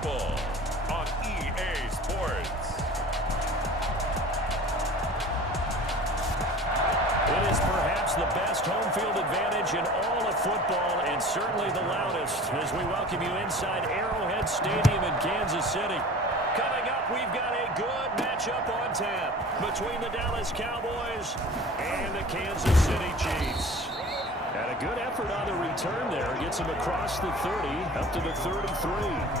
football on EA Sports. It is perhaps the best home field advantage in all of football, and certainly the loudest, as we welcome you inside Arrowhead Stadium in Kansas City. Coming up, we've got a good matchup on tap between the Dallas Cowboys and the Kansas City Chiefs. And a good effort on the return there. Gets him across the 30, up to the 33.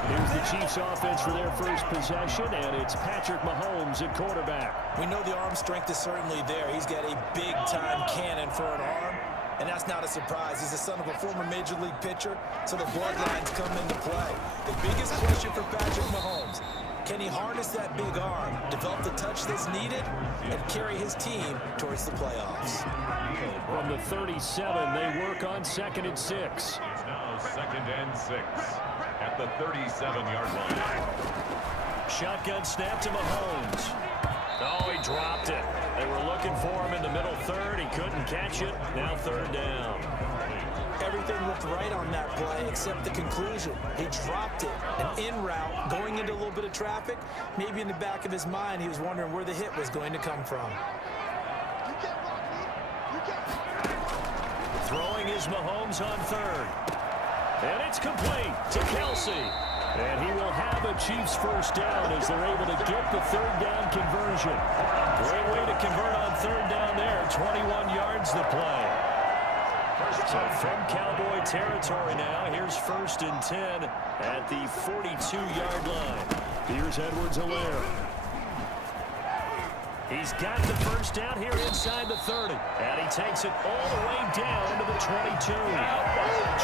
Here's the Chiefs offense for their first possession, and it's Patrick Mahomes at quarterback. We know the arm strength is certainly there. He's got a big-time cannon for an arm, and that's not a surprise. He's the son of a former Major League pitcher, so the bloodlines come into play. The biggest question for Patrick Mahomes: can he harness that big arm, develop the touch that's needed, and carry his team towards the playoffs? From the 37, they work on 2nd and 6. It's now 2nd and 6 at the 37-yard line. Shotgun snap to Mahomes. Oh, he dropped it. They were looking for him in the middle third. He couldn't catch it. Now 3rd down. Everything looked right on that play except the conclusion. He dropped it. An in route, going into a little bit of traffic. Maybe in the back of his mind, he was wondering where the hit was going to come from. Throwing is Mahomes on 3rd. And it's complete to Kelsey. And he will have a Chiefs first down as they're able to get the 3rd down conversion. Great way to convert on 3rd down there. 21 yards the play. So from Cowboy territory now, here's 1st and 10 at the 42-yard line. Here's Edwards-Helaire. He's got the first down here inside the 30. And he takes it all the way down to the 22.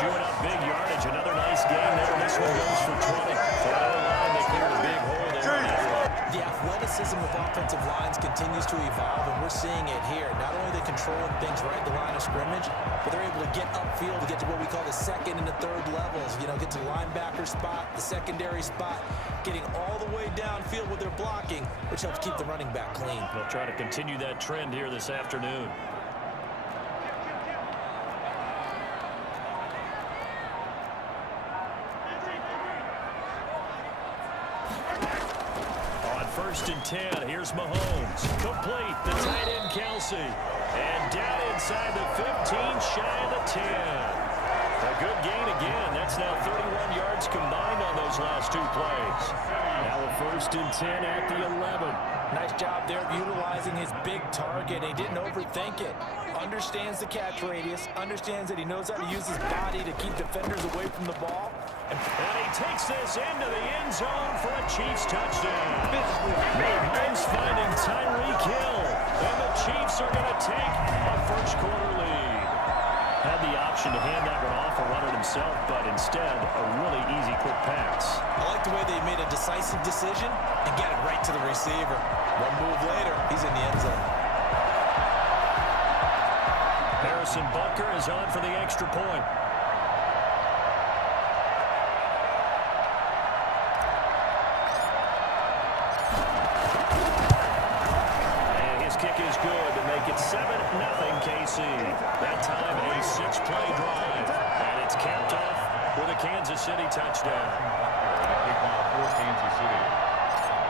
Chewing up big yardage. Another nice game there. This one goes for 20. Front of the line, they cleared a big hole there. The athleticism of offensive lines continues to evolve, and we're seeing it here. Not only are they controlling things right at the line of scrimmage, but they're able to get upfield to get to what we call the 2nd and the 3rd levels. You know, get to the linebacker spot, the secondary spot, getting all the way downfield with their blocking, which helps keep the running back clean. They'll try to continue that trend here this afternoon. On 1st and 10, here's Mahomes. Complete, the tight end Kelsey. And down inside the 15, shy of the 10. A good gain again. That's now 31 yards combined on those last 2 plays. Now a 1st and 10 at the 11. Nice job there of utilizing his big target. He didn't overthink it. Understands the catch radius. Understands that he knows how to use his body to keep defenders away from the ball. And he takes this into the end zone for a Chiefs touchdown. Mahomes finding Tyreek Hill. And the Chiefs are going to take a first-quarter lead. Had the option to hand that one off or run it himself, but instead, a really easy, quick pass. I like the way they made a decisive decision and got it right to the receiver. One move later, he's in the end zone. Harrison Butker is on for the extra point. And his kick is good to make it 7-0 KC. That time a 6-play drive. And it's capped off with a Kansas City touchdown. Kickoff for Kansas City.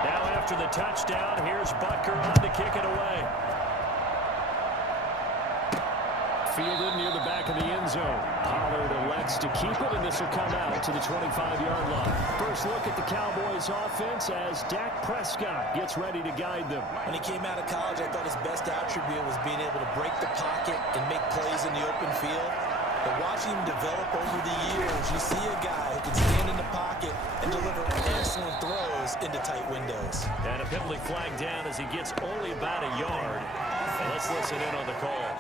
Now after the touchdown, here's Butker on to kick it away. Fielded near the back of the end zone. Pollard elects to keep it, and this will come out to the 25-yard line. First look at the Cowboys' offense as Dak Prescott gets ready to guide them. When he came out of college, I thought his best attribute was being able to break the pocket and make plays in the open field. But watching him develop over the years, you see a guy who can stand in the pocket and deliver excellent throws into tight windows. And a penalty flag down as he gets only about a yard. And let's listen in on the call.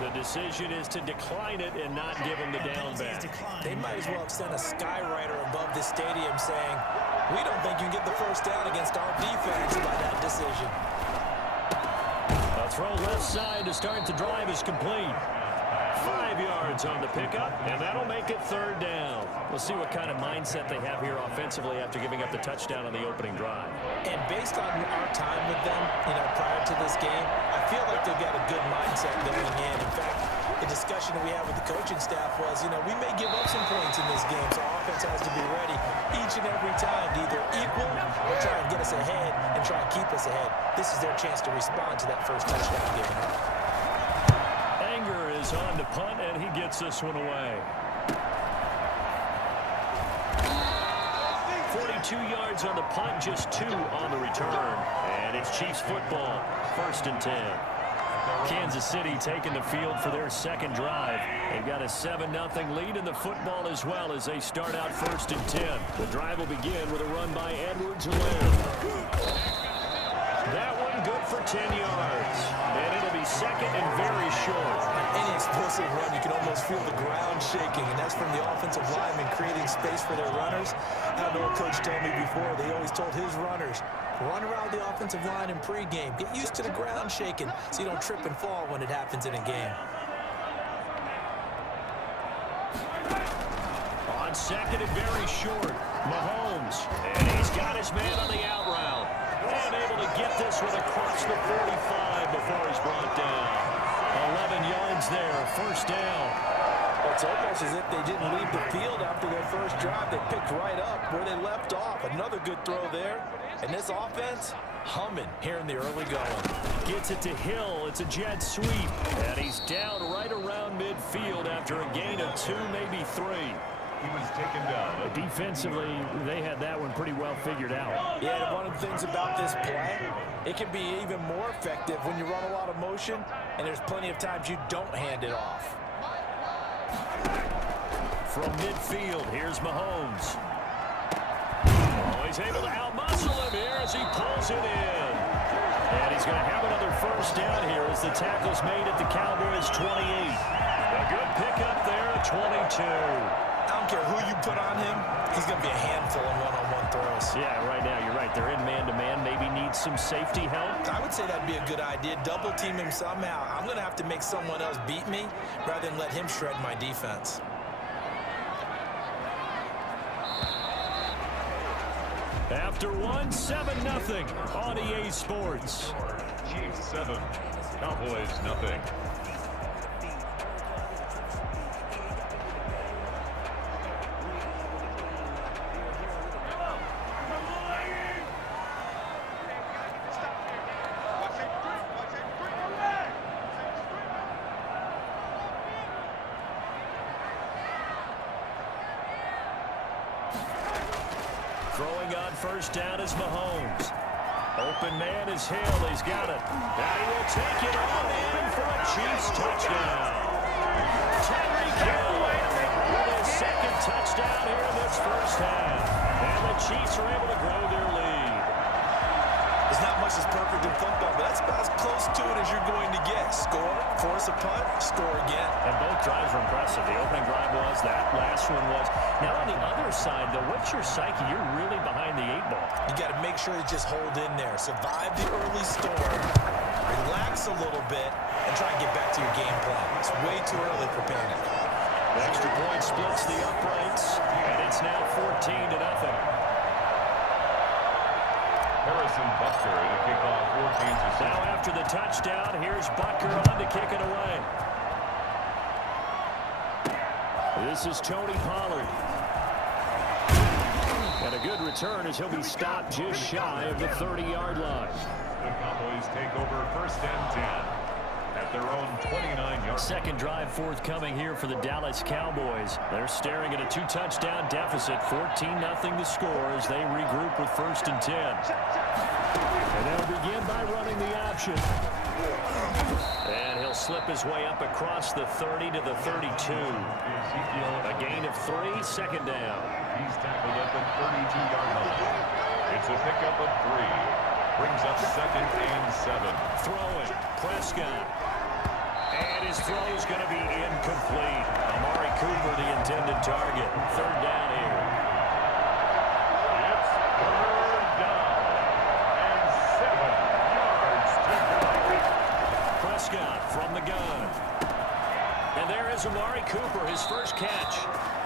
The decision is to decline it and not give him the down back. They might as well have sent a skywriter above the stadium saying, we don't think you can get the first down against our defense by that decision. A throw left side to start the drive is complete. 5 yards on the pickup, and that'll make it 3rd down. We'll see what kind of mindset they have here offensively after giving up the touchdown on the opening drive. And based on our time with them, prior to this game, I feel like they've got a good mindset going in. In fact, the discussion discussion that we had with the coaching staff was, you know, we may give up some points in this game, so offense has to be ready each and every time to either equal or try and get us ahead and try and keep us ahead. This is their chance to respond to that first touchdown given up. Anger is on to punt, and he gets this one away. 42 yards on the punt, just 2 on the return. And it's Chiefs football, 1st and 10. Kansas City taking the field for their second drive. They've got a 7-0 lead in the football as well as they start out 1st and 10. The drive will begin with a run by Edwards and Lamb. That one good for 10 yards. And it'll be second and very short. Any explosive run, you can almost feel the ground shaking, and that's from the offensive linemen creating space for their runners. I know a coach told me before, they always told his runners, run around the offensive line in pregame. Get used to the ground shaking so you don't trip and fall when it happens in a game. On second and very short, Mahomes. And he's got his man on the out route. And able to get this one across the 45 before he's brought down. 11 yards there, 1st down. It's almost as if they didn't leave the field after their first drive. They picked right up where they left off. Another good throw there. And this offense, humming here in the early going. Gets it to Hill. It's a jet sweep. And he's down right around midfield after a gain of 2, maybe 3. He was taken down. Defensively, they had that one pretty well figured out. Yeah, and one of the things about this play, it can be even more effective when you run a lot of motion, and there's plenty of times you don't hand it off. From midfield, here's Mahomes. Oh, he's able to outmuscle him here as he pulls it in. And he's going to have another 1st down here as the tackle's made at the Cowboys' 28. A good pickup there at 22. I don't care who you put on him, he's going to be a handful in one-on-one throws. Yeah, right now, you're right. They're in man-to-man. Maybe need some safety help. I would say that'd be a good idea. Double team him somehow. I'm going to have to make someone else beat me rather than let him shred my defense. After 1, 7-0 on EA Sports. Chiefs 7, Cowboys nothing. Throwing on 1st down is Mahomes. Open man is Hill. He's got it. Now he will take it on in for a Chiefs touchdown. Tyreek Hill with his 2nd touchdown here in this 1st half. And the Chiefs are able to grow their lead. There's not much that's perfect in football, but that's about as close to it as you're going to get. Score, force a punt, score again. And both drives were impressive. The opening drive was, that last one was. Now on the other side, though, what's your psyche? You're really behind the 8 ball. You got to make sure to just hold in there. Survive the early storm. Relax a little bit and try and get back to your game plan. It's way too early for panic. The extra point splits the uprights, and it's now 14-0. Harrison Butker in a kickoff 14-7. Now after the touchdown, here's Butker on to kick it away. This is Tony Pollard. And a good return as he'll be stopped just shy of the 30-yard line. The Cowboys take over 1st and 10 at their own 29-yard. Second drive forthcoming here for the Dallas Cowboys. They're staring at a 2-touchdown deficit, 14-0 the score as they regroup with 1st and 10. And they'll begin by running the option. And he'll slip his way up across the 30 to the 32. A gain of 3, 2nd down. He's tackled at the 32-yard line. It's a pickup of 3. Brings up 2nd and 7. Throwing, Prescott. And his throw is going to be incomplete. Amari Cooper, the intended target. 3rd down here. It's 3rd down and 7 yards to go. Prescott from the gun. And there is Amari Cooper, his first catch.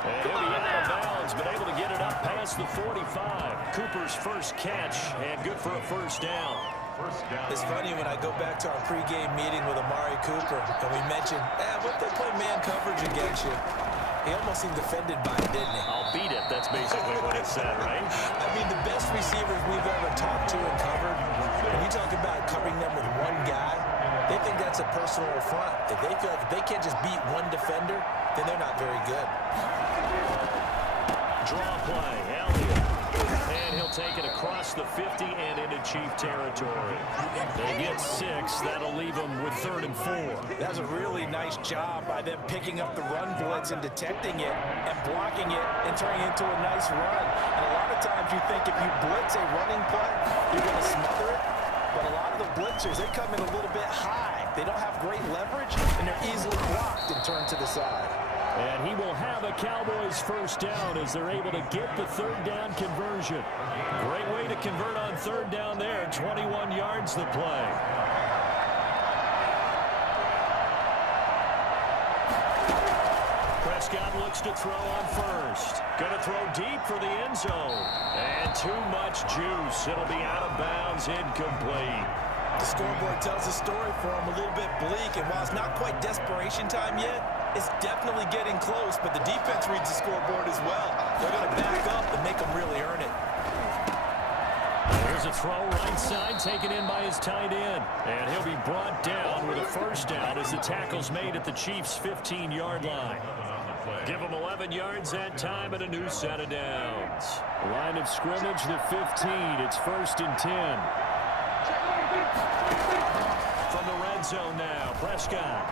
And he'll be out of bounds, but able to get it up past the 45. Cooper's first catch, and good for a 1st down. first down. It's funny when I go back to our pregame meeting with Amari Cooper, and we mentioned, what if they play man coverage against you? He almost seemed offended by it, didn't he? I'll beat it. That's basically what it said, right? I mean, the best receivers we've ever talked to and covered, when you talk about covering them with one guy, they think that's a personal affront. If they feel like if they can't just beat one defender, then they're not very good. Draw play, Elliott. And he'll take it across the 50 and into Chief territory. They get 6. That'll leave them with 3rd and 4. That's a really nice job by them picking up the run blitz and detecting it and blocking it and turning it into a nice run. And a lot of times you think if you blitz a running play, you're going to smother it. But a lot of the blitzers, they come in a little bit high. They don't have great leverage, and they're easily blocked and turned to the side. And he will have a Cowboys first down as they're able to get the 3rd down conversion. Great way to convert on 3rd down there. 21 yards the play. Prescott looks to throw on first. Going to throw deep for the end zone. And too much juice. It'll be out of bounds, incomplete. The scoreboard tells a story for him, a little bit bleak, and while it's not quite desperation time yet, it's definitely getting close, but the defense reads the scoreboard as well. They're going to back up and make them really earn it. Here's a throw right side, taken in by his tight end, and he'll be brought down with a first down as the tackle's made at the Chiefs' 15-yard line. Give them 11 yards that time and a new set of downs. Line of scrimmage, the 15. It's 1st and 10. From the red zone now, Prescott.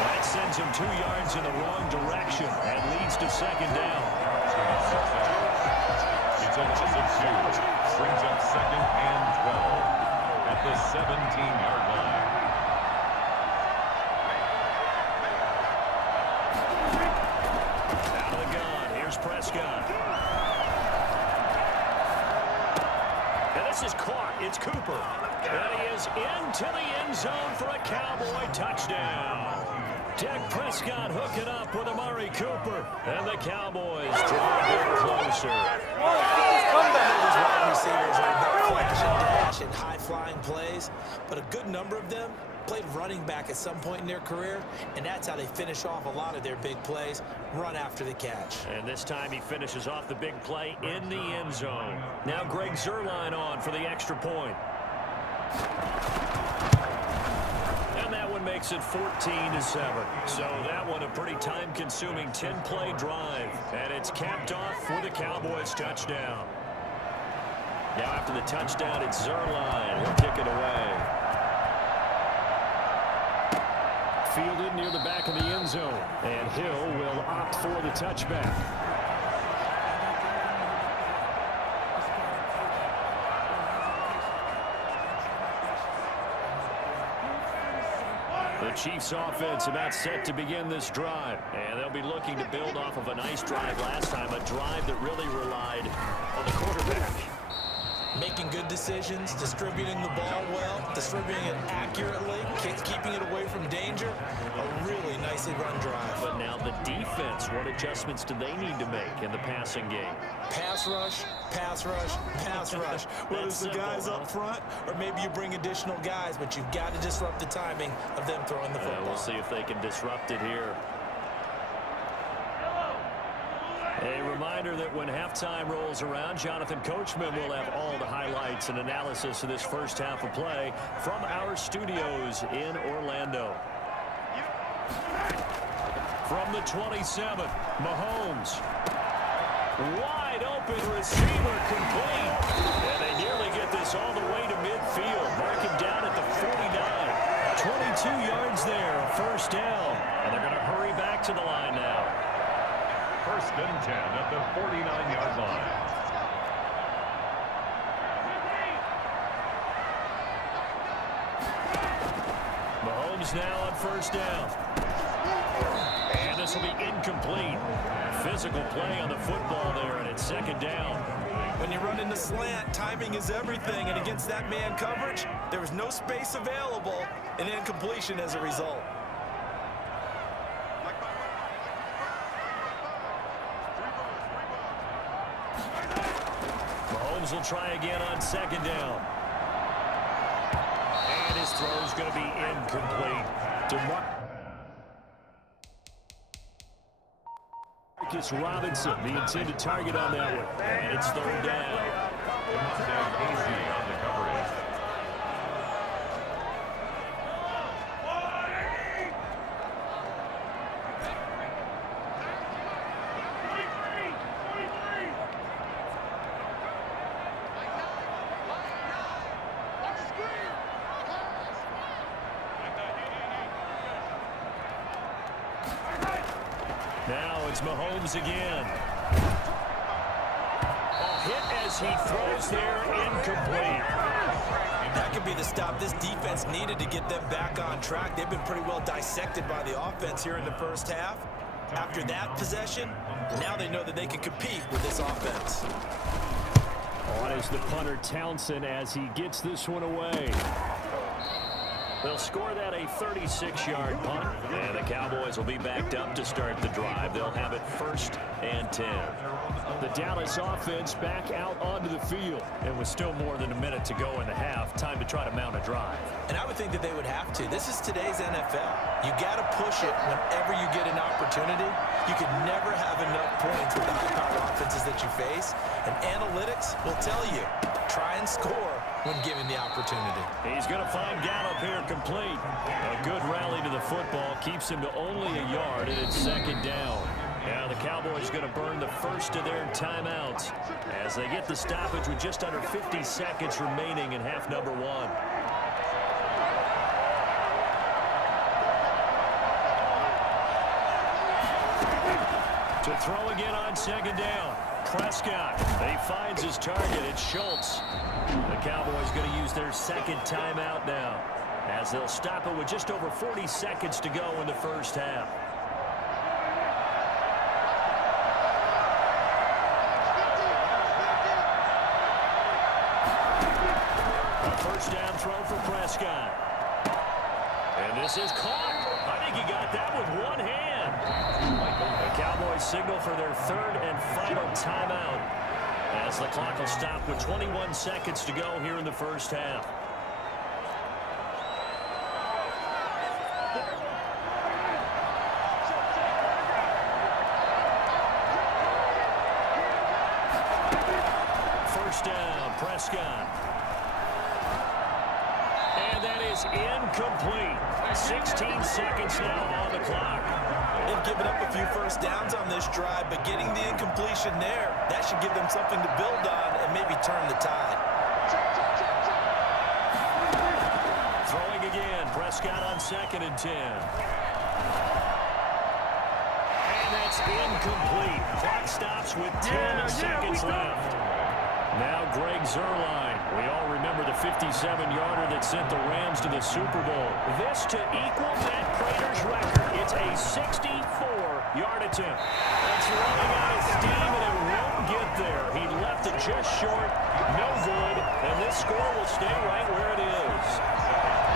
That sends him 2 yards in the wrong direction and leads to 2nd down. It's a loss of 2. Brings up 2nd and 12 at the 17-yard line. Out of the gun, here's Prescott. And this is caught. It's Cooper. And he is into the end zone for a Cowboy touchdown. Dak Prescott hooking up with Amari Cooper. And the Cowboys draw a bit closer. Those wide receivers are about flash and dash and high-flying plays, but a good number of them played running back at some point in their career, and that's how they finish off a lot of their big plays, run after the catch. And this time he finishes off the big play in the end zone. Now Greg Zuerlein on for the extra point. And that one makes it 14-7. So that one a pretty time-consuming 10-play drive. And it's capped off with a Cowboys touchdown. Now after the touchdown, it's Zuerlein. He'll kick it away. Fielded near the back of the end zone. And Hill will opt for the touchback. The Chiefs offense about set to begin this drive. And they'll be looking to build off of a nice drive last time. A drive that really relied on the quarterback. Making good decisions, distributing the ball well, distributing it accurately, keeping it away from danger. A really nicely run drive. But now the defense, what adjustments do they need to make in the passing game? Pass rush, pass rush, pass rush. Whether it's the guys up front or maybe you bring additional guys, but you've got to disrupt the timing of them throwing the football. We'll see if they can disrupt it here. A reminder that when halftime rolls around, Jonathan Coachman will have all the highlights and analysis of this first half of play from our studios in Orlando. From the 27, Mahomes. Wide open receiver complete. And they nearly get this all the way to midfield. Mark him down at the 49. 22 yards there, a first down. And they're going to hurry back to the line now. 1st and 10 at the 49-yard line. Mahomes now on first down. And this will be incomplete. Physical play on the football there, and it's 2nd down. When you run in the slant, timing is everything, and against that man coverage, there was no space available, and incompletion as a result. Mahomes will try again on second down. And his throw's going to be incomplete. Marcus Robinson, the intended target on that one. And it's third down. Casey on the coverage. Now it's Mahomes again. Hit as he throws there, incomplete. That could be the stop this defense needed to get them back on track. They've been pretty well dissected by the offense here in the first half. After that possession, now they know that they can compete with this offense. On is the punter Townsend as he gets this one away. They'll score that a 36-yard punt, and the Cowboys will be backed up to start the drive. They'll have it 1st and 10. The Dallas offense back out onto the field. And with still more than a minute to go in the half, time to try to mount a drive. And I would think that they would have to. This is today's NFL. You got to push it whenever you get an opportunity. You can never have enough points with the high-powered offenses that you face. And analytics will tell you, try and score when given the opportunity. He's going to find Gallup here complete. A good rally to the football keeps him to only a yard, and it's second down. Now the Cowboys going to burn the first of their timeouts as they get the stoppage with just under 50 seconds remaining in half number 1. To throw again on second down. Prescott, he finds his target. It's Schultz. The Cowboys going to use their second timeout now as they'll stop it with just over 40 seconds to go in the first half. A first down throw for Prescott. And this is caught. I think he got that with one hand. The Cowboys signal for their third and final timeout as the clock will stop with 21 seconds to go here in the first half. First down, Prescott. And that is incomplete. 16 seconds now on the clock. They've given up a few first downs on this drive, but getting the incompletion there, that should give them something to build on and maybe turn the tide. Throwing again, Prescott on 2nd and 10. And that's incomplete. Clock stops with 10 seconds left. Now Greg Zuerlein. We all remember the 57-yarder that sent the Rams to the Super Bowl. This to equal Matt Prater's record. It's a 64-yard attempt. It's running out of steam, and it won't get there. He left it just short. No good. And this score will stay right where it is.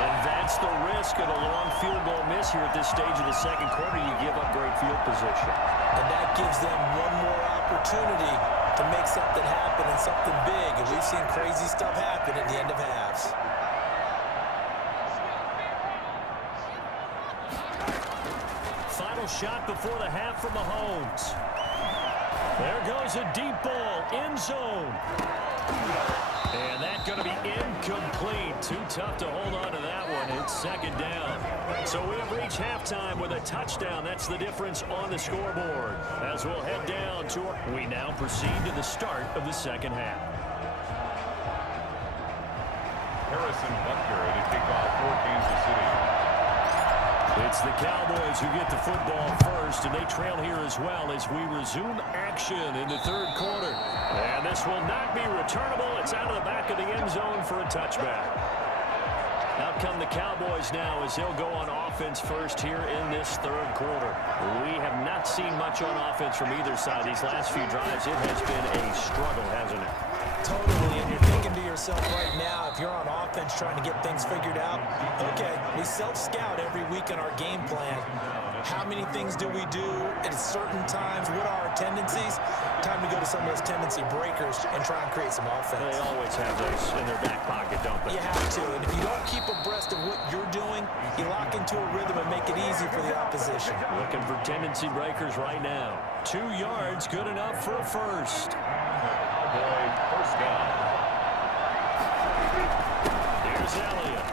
And that's the risk of the long field goal miss here at this stage of the second quarter. You give up great field position. And that gives them one more opportunity to make something happen and something big. And we've seen crazy stuff happen at the end of halves. Final shot before the half from Mahomes. There goes a deep ball, end zone. And that's going to be incomplete. Too tough to hold on to that one. It's second down. So we have reached halftime with a touchdown. That's the difference on the scoreboard. As we'll head down to we now proceed to the start of the second half. Harrison Butker to kick off for Kansas City. It's the Cowboys who get the football first, and they trail here as well as we resume action in the third quarter. And this will not be returnable. It's out of the back of the end zone for a touchback. Out come the Cowboys now as they'll go on offense first here in this third quarter. We have not seen much on offense from either side these last few drives. It has been a struggle, hasn't it? Totally, and you're thinking to yourself right now, if you're on offense trying to get things figured out, okay, we self-scout every week in our game plan. How many things do we do at certain times? What are our tendencies? Time to go to some of those tendency breakers and try and create some offense. They always have those in their back pocket, don't they? You have to, and if you don't keep abreast of what you're doing, you lock into a rhythm and make it easy for the opposition. Looking for tendency breakers right now. 2 yards, good enough for a first. Cowboy, first down. Here's Elliott.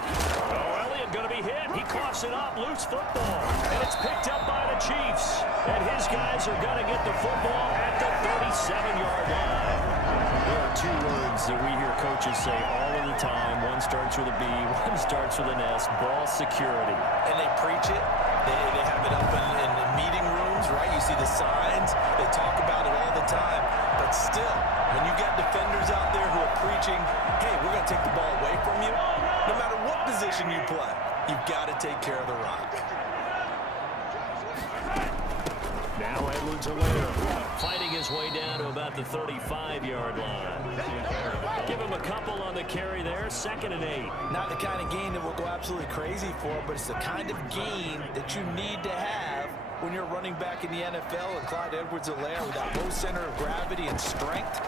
Oh, Elliott going to be hit. He coughs it up, loose football. And it's picked up by the Chiefs. And his guys are going to get the football at the 37-yard line. There are 2 words that we hear coaches say all of the time. One starts with a B, one starts with an S. Ball security. And they preach it. They have it up in meeting rooms, right? You see the signs. They talk about it all the time. But still, when you got defenders out there who are preaching, hey, we're going to take the ball away from you, no matter what position you play, you've got to take care of the rock. Now Edwards-Helaire fighting his way down to about the 35-yard line. Give him a couple on the carry there, 2nd and 8. Not the kind of gain that we'll go absolutely crazy for, but it's the kind of gain that you need to have when you're running back in the NFL. And Clyde Edwards-Helaire, with that low center of gravity and strength,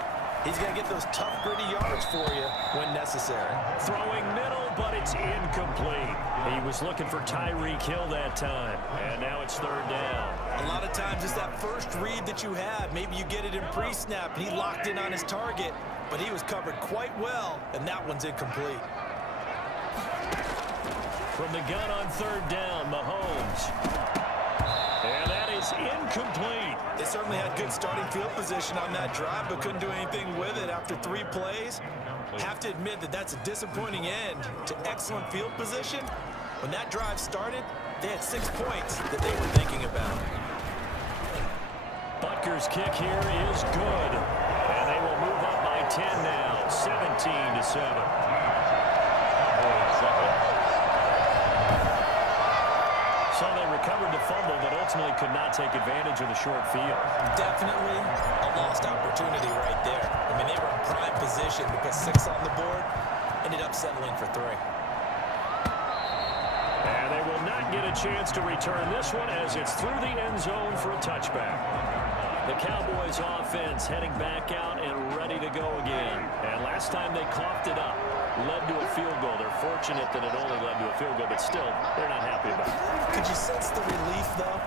he's going to get those tough, gritty yards for you when necessary. Throwing middle, but it's incomplete. He was looking for Tyreek Hill that time, and now it's 3rd down. A lot of times it's that first read that you have. Maybe you get it in pre-snap, and he locked in on his target, but he was covered quite well, and that one's incomplete. From the gun on 3rd down, Mahomes. And that is incomplete. They certainly had good starting field position on that drive, but couldn't do anything with it after 3 plays. Have to admit that that's a disappointing end to excellent field position. When that drive started, they had 6 points that they were thinking about. Butker's kick here is good. And they will move up by 10 now, 17-7. So they recovered the fumble, but ultimately could not take advantage of the short field. Definitely a lost opportunity right there. I mean, they were in prime position to put 6 on the board, ended up settling for 3. And they will not get a chance to return this one as it's through the end zone for a touchback. The Cowboys offense heading back out and ready to go again. And last time they coughed it up, led to a field goal. They're fortunate that it only led to a field goal, but still, they're not happy about it. Could you sense the relief, though,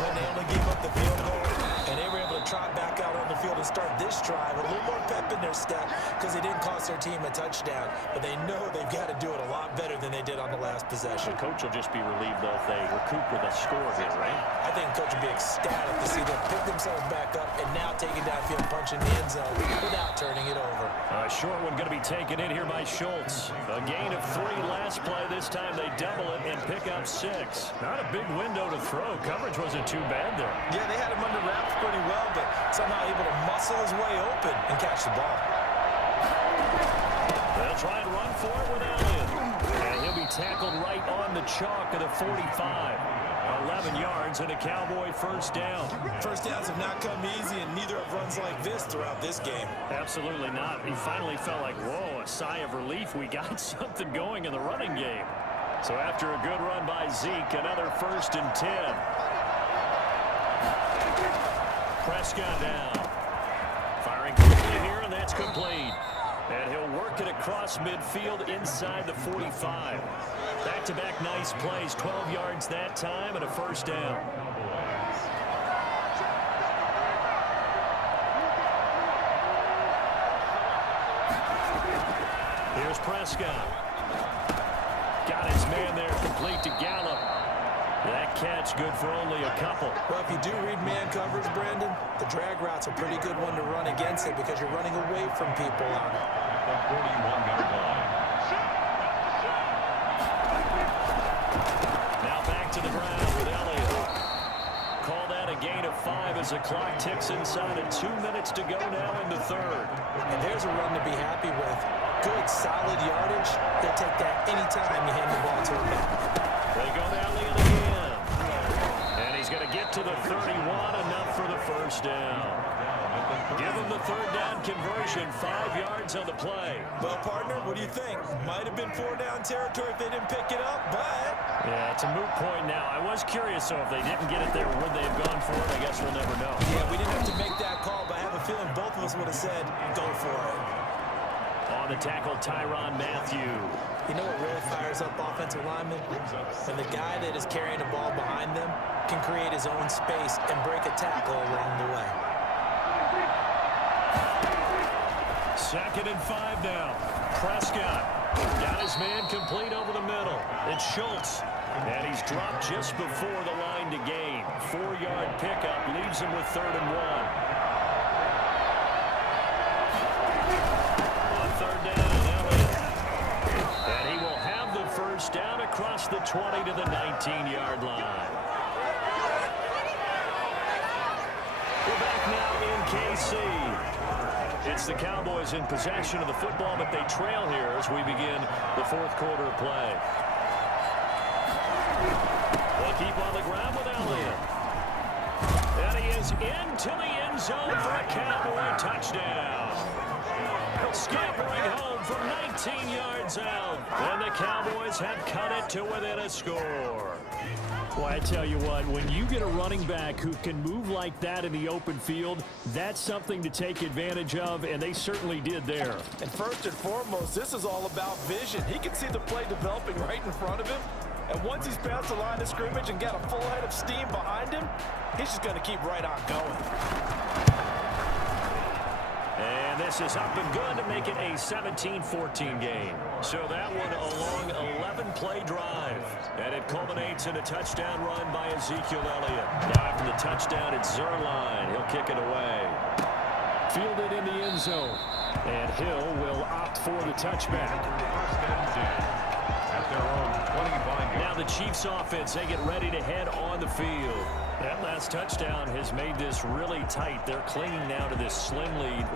when they only gave up the field goal and they were able to trot back out on the field and start this drive? A little more pep in their step because they didn't cost their team a touchdown, but they know they've got to do it a lot better than they did on the last possession. The coach will just be relieved, though, if they recoup with a score here, right? I think the coach will be ecstatic to see them pick themselves back up and now taking downfield, punching the end zone without turning it over. A short one going to be taken in here by Schultz. A gain of 3 last play. This time they double it and pick up 6. Not a big window to throw. Coverage wasn't too bad there. Yeah, they had him under wraps pretty well, but somehow able to muscle his way open and catch the ball. They'll try and run for it with Elliott. And he'll be tackled right on the chalk of the 45. 11 yards and a Cowboy first down. First downs have not come easy, and neither have runs like this throughout this game. Absolutely not. He finally felt like, whoa, a sigh of relief. We got something going in the running game. So after a good run by Zeke, another 1st and 10. Prescott down. Firing quickly here, and that's complete. And he'll work it across midfield inside the 45. Back-to-back nice plays, 12 yards that time, and a first down. Here's Prescott. Got his man there, complete to Gallup. That catch good for only a couple. Well, if you do read man coverage, Brandon, the drag route's a pretty good one to run against it because you're running away from people on it. The 41-yard line. Now back to the ground with Elliott. Call that a gain of 5 as the clock ticks inside of 2 minutes to go now in the 3rd. And there's a run to be happy with. Good, solid yardage. They'll take that anytime you hand the ball to him back. They go to Elliott again. And he's going to get to the 31, enough for the first down. Give them the third down conversion, 5 yards on the play. Well, partner, what do you think? Might have been 4-down territory if they didn't pick it up, but... Yeah, it's a moot point now. I was curious, so if they didn't get it there, would they have gone for it? I guess we'll never know. Yeah, we didn't have to make that call, but I have a feeling both of us would have said, go for it. On the tackle, Tyrann Mathieu. You know what really fires up offensive linemen? When the guy that is carrying the ball behind them can create his own space and break a tackle along the way. 2nd and 5 now. Prescott got his man complete over the middle. It's Schultz. And he's dropped just before the line to gain. 4-yard pickup leaves him with 3rd and 1. On 3rd down, Elliott. And he will have the first down across the 20 to the 19-yard line. We're back now in KC. It's the Cowboys in possession of the football, but they trail here as we begin the 4th quarter of play. They keep on the ground with Elliott. And he is into the end zone for a Cowboy touchdown. Scampering home from 19 yards out. And the Cowboys have cut it to within a score. Well, I tell you what, when you get a running back who can move like that in the open field, that's something to take advantage of, and they certainly did there. And first and foremost, this is all about vision. He can see the play developing right in front of him. And once he's past the line of scrimmage and got a full head of steam behind him, he's just going to keep right on going. And this is up and good to make it a 17-14 game. So that one a long 11-play drive. And it culminates in a touchdown run by Ezekiel Elliott. Now after the touchdown, it's Zerline. He'll kick it away. Fielded in the end zone. And Hill will opt for the touchback. At their own 25. Now the Chiefs offense, they get ready to head on the field. That last touchdown has made this really tight. They're clinging now to this slim lead.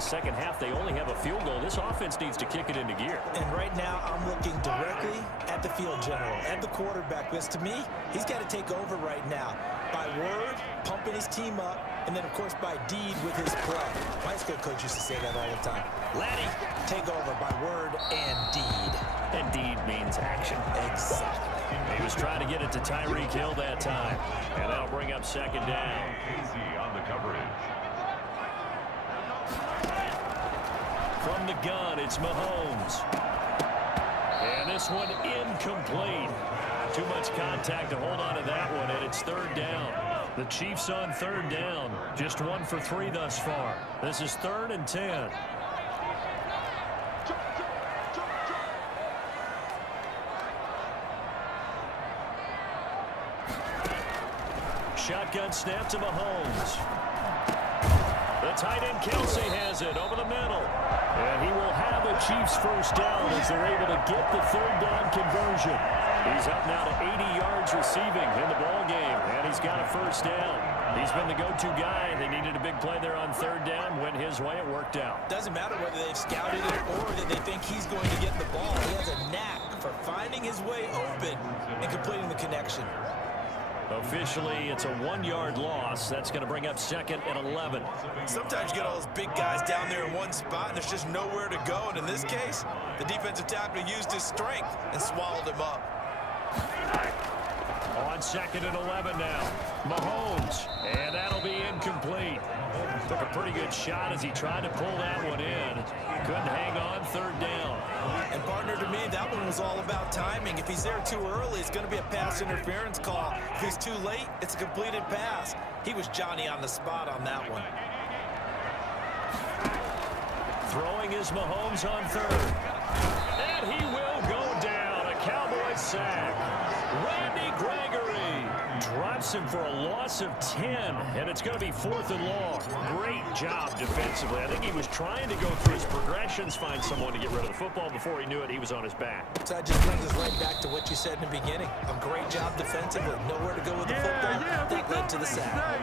Second half, they only have a field goal. This offense needs to kick it into gear. And right now, I'm looking directly at the field general, at the quarterback, because to me, he's got to take over right now. By word, pumping his team up, and then, of course, by deed with his play. My school coach used to say that all the time. Laddie, take over by word and deed. And deed means action. Exactly. He was trying to get it to Tyreek Hill that time. And that'll bring up 2nd down. Easy on the coverage. From the gun, it's Mahomes. And this one incomplete. Too much contact to hold on to that one, and it's 3rd down. The Chiefs on 3rd down. Just 1 for 3 thus far. This is 3rd and 10. Shotgun snap to Mahomes. The tight end Kelsey has it over the middle. And he will have the Chiefs first down as they're able to get the 3rd down conversion. He's up now to 80 yards receiving in the ball game, and he's got a first down. He's been the go-to guy. They needed a big play there on 3rd down. Went his way. It worked out. Doesn't matter whether they've scouted it or that they think he's going to get the ball. He has a knack for finding his way open and completing the connection. Officially, it's a 1-yard loss. That's going to bring up 2nd and 11. Sometimes you get all those big guys down there in one spot, and there's just nowhere to go. And in this case, the defensive tackle used his strength and swallowed him up. On 2nd and 11 now. Mahomes, and that'll be incomplete. Took a pretty good shot as he tried to pull that one in. Couldn't hang on. 3rd down. And partner, to me, that one was all about timing. If he's there too early, it's going to be a pass interference call. If he's too late, it's a completed pass. He was Johnny on the spot on that one. Throwing is Mahomes on 3rd. And he will go down. A Cowboy sack. Randy Gregory drops him for a loss of 10, and it's going to be 4th and long. Great job defensively. I think he was trying to go through his progressions, find someone to get rid of the football. Before he knew it, he was on his back. So that just brings us right back to what you said in the beginning. A great job defensively. Nowhere to go with the football. That led to the sack.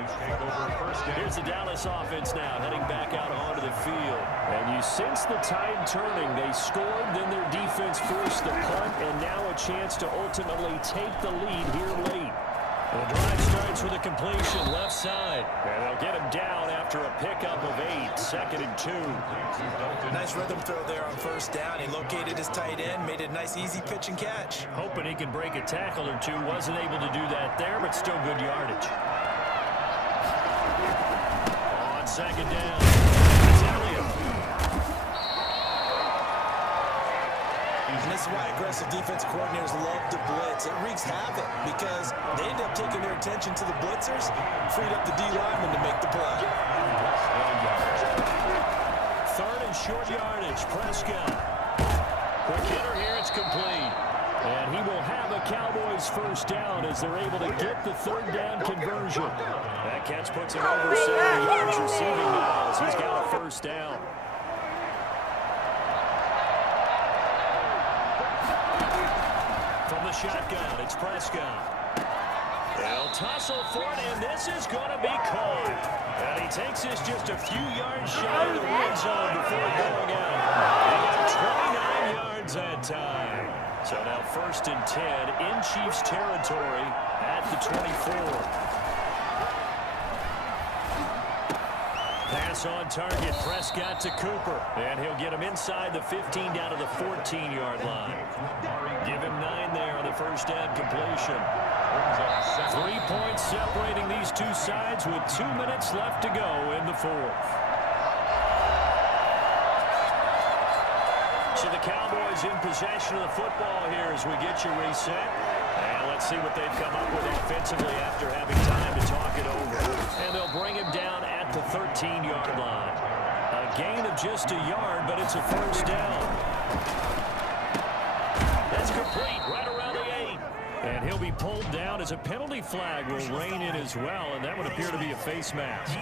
Here's the Dallas offense now, heading back out onto the field. And you sense the tide turning. They scored, then their defense forced the punt, and now a chance to ultimately take the lead here late. The drive starts with a completion left side. And they'll get him down after after a pickup of 8, 2nd and 2. Nice rhythm throw there on first down. He located his tight end, made it a nice easy pitch and catch. Hoping he can break a tackle or two. Wasn't able to do that there, but still good yardage. On 2nd down, it's Elliott. And this is why aggressive defense coordinators love to blitz. It wreaks havoc because they end up taking their attention to the blitzers, freed up the D lineman to make the play. 3rd and short yardage, Prescott. Quick hitter here, it's complete. And he will have a Cowboys first down as they're able to get the 3rd down conversion. That catch puts him over 70 yards receiving miles. He's got a first down. From the shotgun, it's Prescott. They'll tussle for it, and this is going to be caught. And he takes this just a few yards shy of the red zone before going out. He got 29 yards that time. So now 1st and 10 in Chiefs territory at the 24. Pass on target, Prescott to Cooper. And he'll get him inside the 15 down to the 14-yard line. Give him 9 there on the first down completion. 3 points separating these two sides with 2 minutes left to go in the 4th. So the Cowboys in possession of the football here as we get you reset. And let's see what they've come up with offensively after having time to talk it over. And they'll bring him down at the 13-yard line. A gain of just a yard, but it's a first down. That's complete right around the 8. And he'll be pulled down as a penalty flag will rein in as well, and that would appear to be a face mask.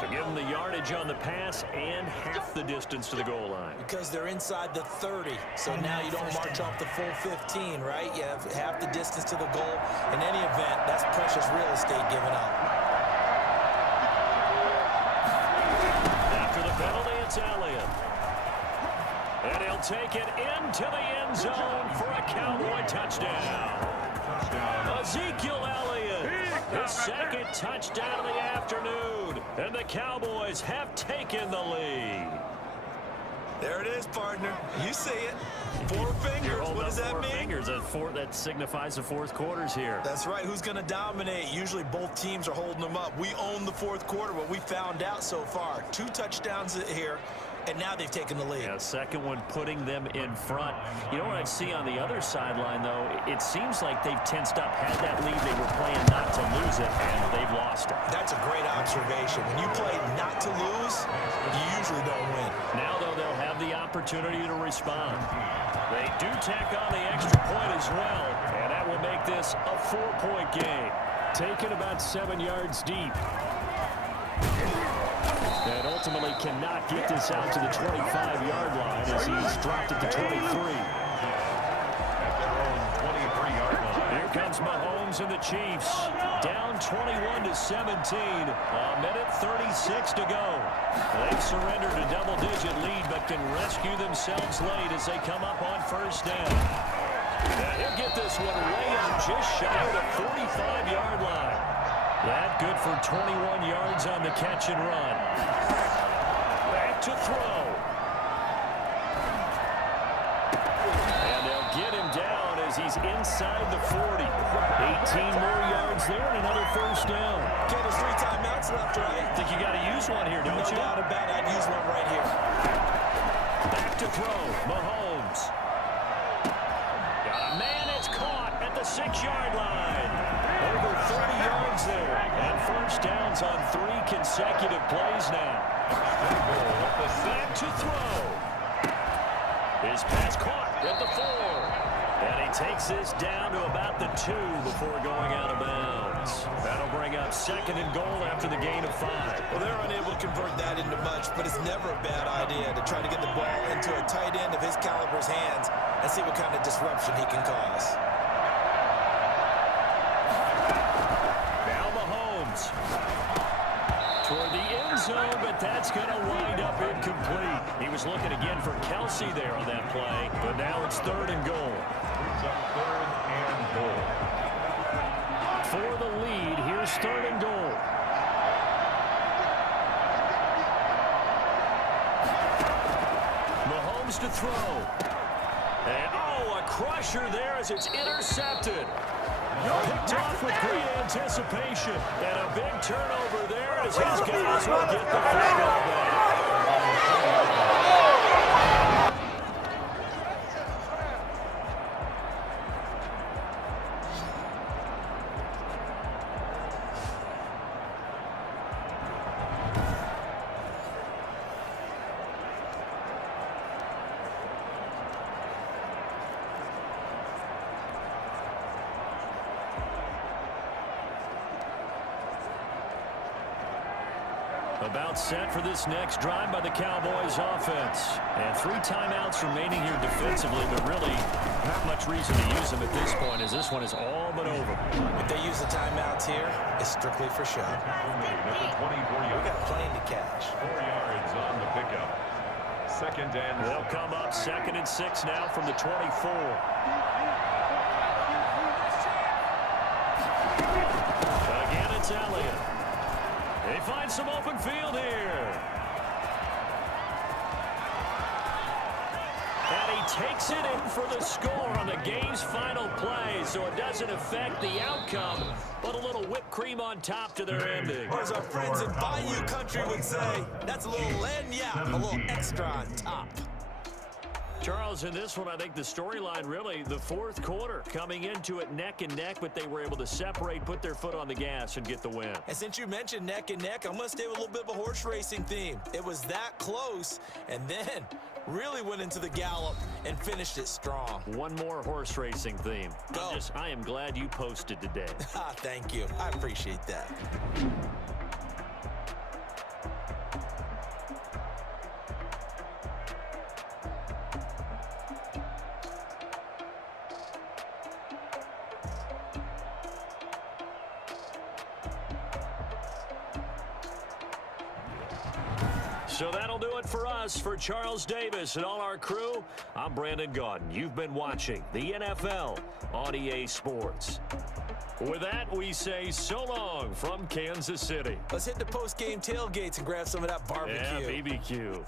So give them the yardage on the pass and half the distance to the goal line. Because they're inside the 30, so now you don't march off the full 15, right? You have half the distance to the goal. In any event, that's precious real estate given up. After the penalty, it's Elliott. And he'll take it into the end zone for a Cowboy touchdown. Ezekiel Elliott, his 2nd touchdown of the afternoon. And the Cowboys have taken the lead. There it is, partner. You see it. 4 fingers. What does that mean? 4 fingers. That signifies the 4th quarter's here. That's right. Who's going to dominate? Usually both teams are holding them up. We own the 4th quarter, what we found out so far. 2 touchdowns here. And now they've taken the lead. Yeah, 2nd one putting them in front. You know what I see on the other sideline, though? It seems like they've tensed up, had that lead. They were playing not to lose it, and they've lost it. That's a great observation. When you play not to lose, you usually don't win. Now, though, they'll have the opportunity to respond. They do tack on the extra point as well, and that will make this a 4-point game. Taken about 7 yards deep. And ultimately cannot get this out to the 25-yard line as he's dropped at the 23. At their own 23-yard line. Here comes Mahomes and the Chiefs. Down 21-17. A minute 36 to go. They've surrendered a double-digit lead but can rescue themselves late as they come up on first down. And he'll get this one way up just shy of the 45-yard line. That good for 21 yards on the catch and run. Back to throw. And they'll get him down as he's inside the 40. 18 more yards there and another first down. Okay, there's 3 timeouts left, right? I think you got to use one here, don't you? No doubt about it. I'd use one right here. Back to throw. Mahomes. Got a man that's caught at the 6-yard line. Over 30 yards there. And first downs on 3 consecutive plays now. Back to throw. His pass caught at the 4. And he takes this down to about the 2 before going out of bounds. That'll bring up 2nd and goal after the gain of 5. Well, they're unable to convert that into much, but it's never a bad idea to try to get the ball into a tight end of his caliber's hands and see what kind of disruption he can cause. Toward the end zone, but that's going to wind up incomplete. He was looking again for Kelsey there on that play, but now it's 3rd and goal. It's a 3rd and goal. for the lead. Here's 3rd and goal. Mahomes to throw. And, oh, a crusher there as it's intercepted. Picked off with great anticipation. And a big turnover there as his guys will get the football back. About set for this next drive by the Cowboys offense. And 3 timeouts remaining here defensively, but really not much reason to use them at this point as this one is all but over. If they use the timeouts here, it's strictly for show. Number 24 We got plenty to catch. 4 yards on the pickup. 2nd and They'll come up 2nd and 6 now from the 24. Again, it's Elliott. They find some open field here. And he takes it in for the score on the game's final play, so it doesn't affect the outcome, but a little whipped cream on top to their ending. Or as our friends in Bayou Country would say, that's a little lagniappe, a little extra on top. Charles, in this one, I think the storyline really, the 4th quarter, coming into it neck and neck, but they were able to separate, put their foot on the gas, and get the win. And since you mentioned neck and neck, I'm going to stay with a little bit of a horse racing theme. It was that close, and then really went into the gallop and finished it strong. One more horse racing theme. Go. I am glad you posted today. Thank you. I appreciate that. So that'll do it for us. For Charles Davis and all our crew, I'm Brandon Gaudin. You've been watching the NFL on EA Sports. With that, we say so long from Kansas City. Let's hit the post-game tailgates and grab some of that barbecue. Yeah, BBQ.